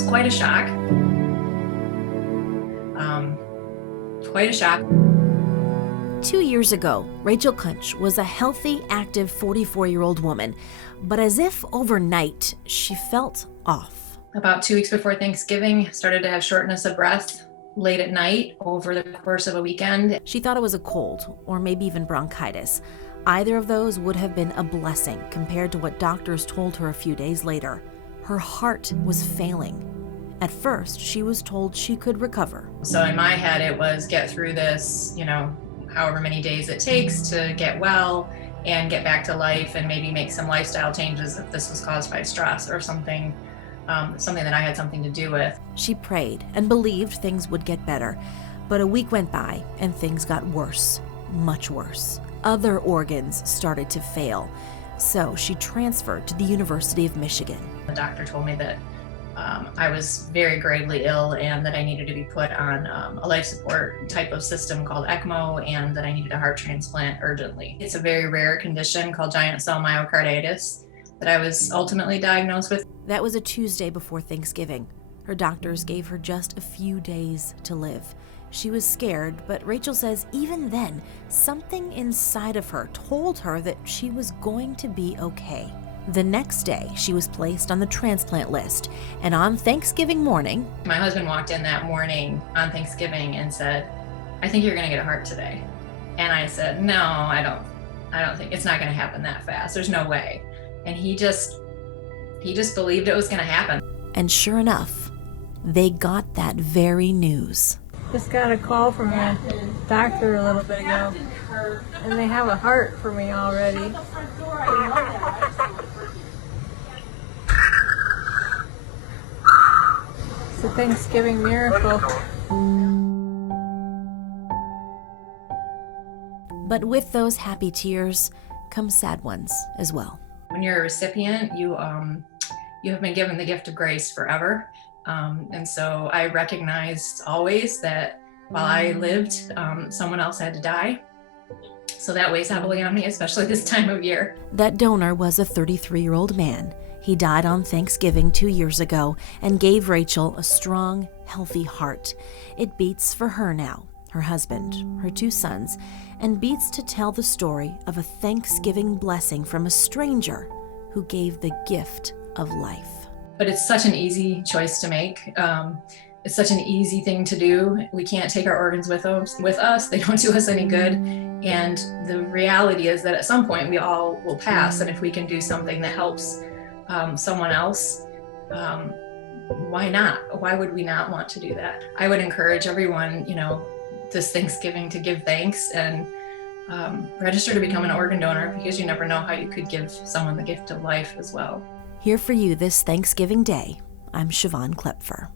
was quite a shock. Quite a shock. 2 years ago, Rachel Kunch was a healthy, active 44-year-old woman, but as if overnight, she felt off. About 2 weeks before Thanksgiving, started to have shortness of breath late at night over the course of a weekend. She thought it was a cold, or maybe even bronchitis. Either of those would have been a blessing compared to what doctors told her a few days later. Her heart was failing. At first, she was told she could recover. So in my head, it was get through this, however many days it takes to get well and get back to life and maybe make some lifestyle changes if this was caused by stress or something that I had something to do with. She prayed and believed things would get better, but a week went by and things got worse, much worse. Other organs started to fail, so she transferred to the University of Michigan. The doctor told me that I was very gravely ill and that I needed to be put on a life support type of system called ECMO and that I needed a heart transplant urgently. It's a very rare condition called giant cell myocarditis that I was ultimately diagnosed with. That was a Tuesday before Thanksgiving. Her doctors gave her just a few days to live. She was scared, but Rachel says even then, something inside of her told her that she was going to be okay. The next day, she was placed on the transplant list, and on Thanksgiving morning, my husband walked in that morning on Thanksgiving and said, "I think you're gonna get a heart today." And I said, "No, I don't think it's not gonna happen that fast. There's no way." And he just believed it was gonna happen. And sure enough, they got that very news. Just got a call from a doctor a little bit ago, and they have a heart for me already. It's a Thanksgiving miracle. But with those happy tears come sad ones as well. When you're a recipient, you have been given the gift of grace forever. And so I recognized always that while I lived, someone else had to die. So that weighs heavily on me, especially this time of year. That donor was a 33-year-old man. He died on Thanksgiving 2 years ago and gave Rachel a strong, healthy heart. It beats for her now, her husband, her 2 sons, and beats to tell the story of a Thanksgiving blessing from a stranger who gave the gift of life. But it's such an easy choice to make. It's such an easy thing to do. We can't take our organs with us. They don't do us any good. And the reality is that at some point we all will pass. And if we can do something that helps someone else, why not? Why would we not want to do that? I would encourage everyone, this Thanksgiving to give thanks and register to become an organ donor, because you never know how you could give someone the gift of life as well. Here for you this Thanksgiving Day, I'm CHIVON KLOEPFER.